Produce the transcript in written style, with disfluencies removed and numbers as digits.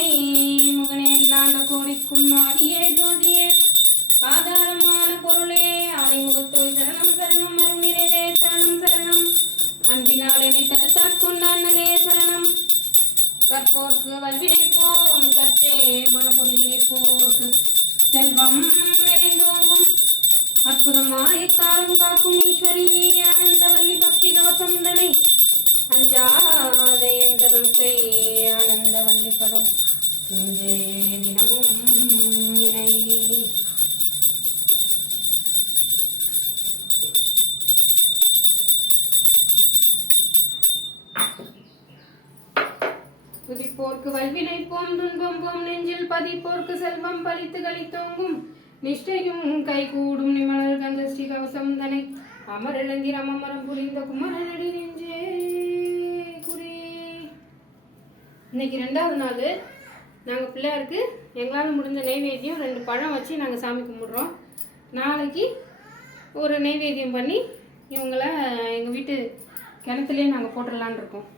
சுவாமி முகனே இல்லாண்ட கோடிக்கும் ஆதியே ஜோதியே ஆதாரமான பொருளே ஆதிமுகத்தோய் சரணம் சரணம் அருள்நிறைவே சரணம் சரணம் அன்பினால் என்னை தடுத்தாட்கொண்ட அண்ணலே சரணம் கற்போர்க்கு வல்வினைப்போம் கற்றே மனமுருகினிப்போர்க்கு செல்வம் நிறைந்தோங்கும் அற்புதமாய் காலம் காக்கும் ஈஸ்வரி ஆனந்தவல்லி பக்தி கவசந்தனை அஞ்சாதே எந்தருள் செய் ஆனந்தவல்லி பதம் நெஞ்சே தினமும் நினை துதிப்போர்க்கு வல்வினை போம் துன்பம் போம் நெஞ்சில் பதிப்போர்க்கு செல்வம் பறித்து கழித்தோங்கும் நிஷ்டையும் கைகூடும் நிமலர் கந்த ஸ்ரீ கவசம் தனை அமரிழந்திரம் அமரம் புரிந்த குமரனடி நெஞ்சே குறி. இன்னைக்கு 2வது நாள். நாங்கள் பிள்ளையாருக்கு எங்களால் முடிஞ்ச நெய்வேத்தியம் 2 பழம் வச்சு நாங்கள் சாமி கும்பிட்றோம். நாளைக்கு ஒரு நெய்வேத்தியம் பண்ணி இவங்கள எங்கள் வீட்டு கிணத்துலேயே நாங்கள் போட்டுடலான் இருக்கோம்.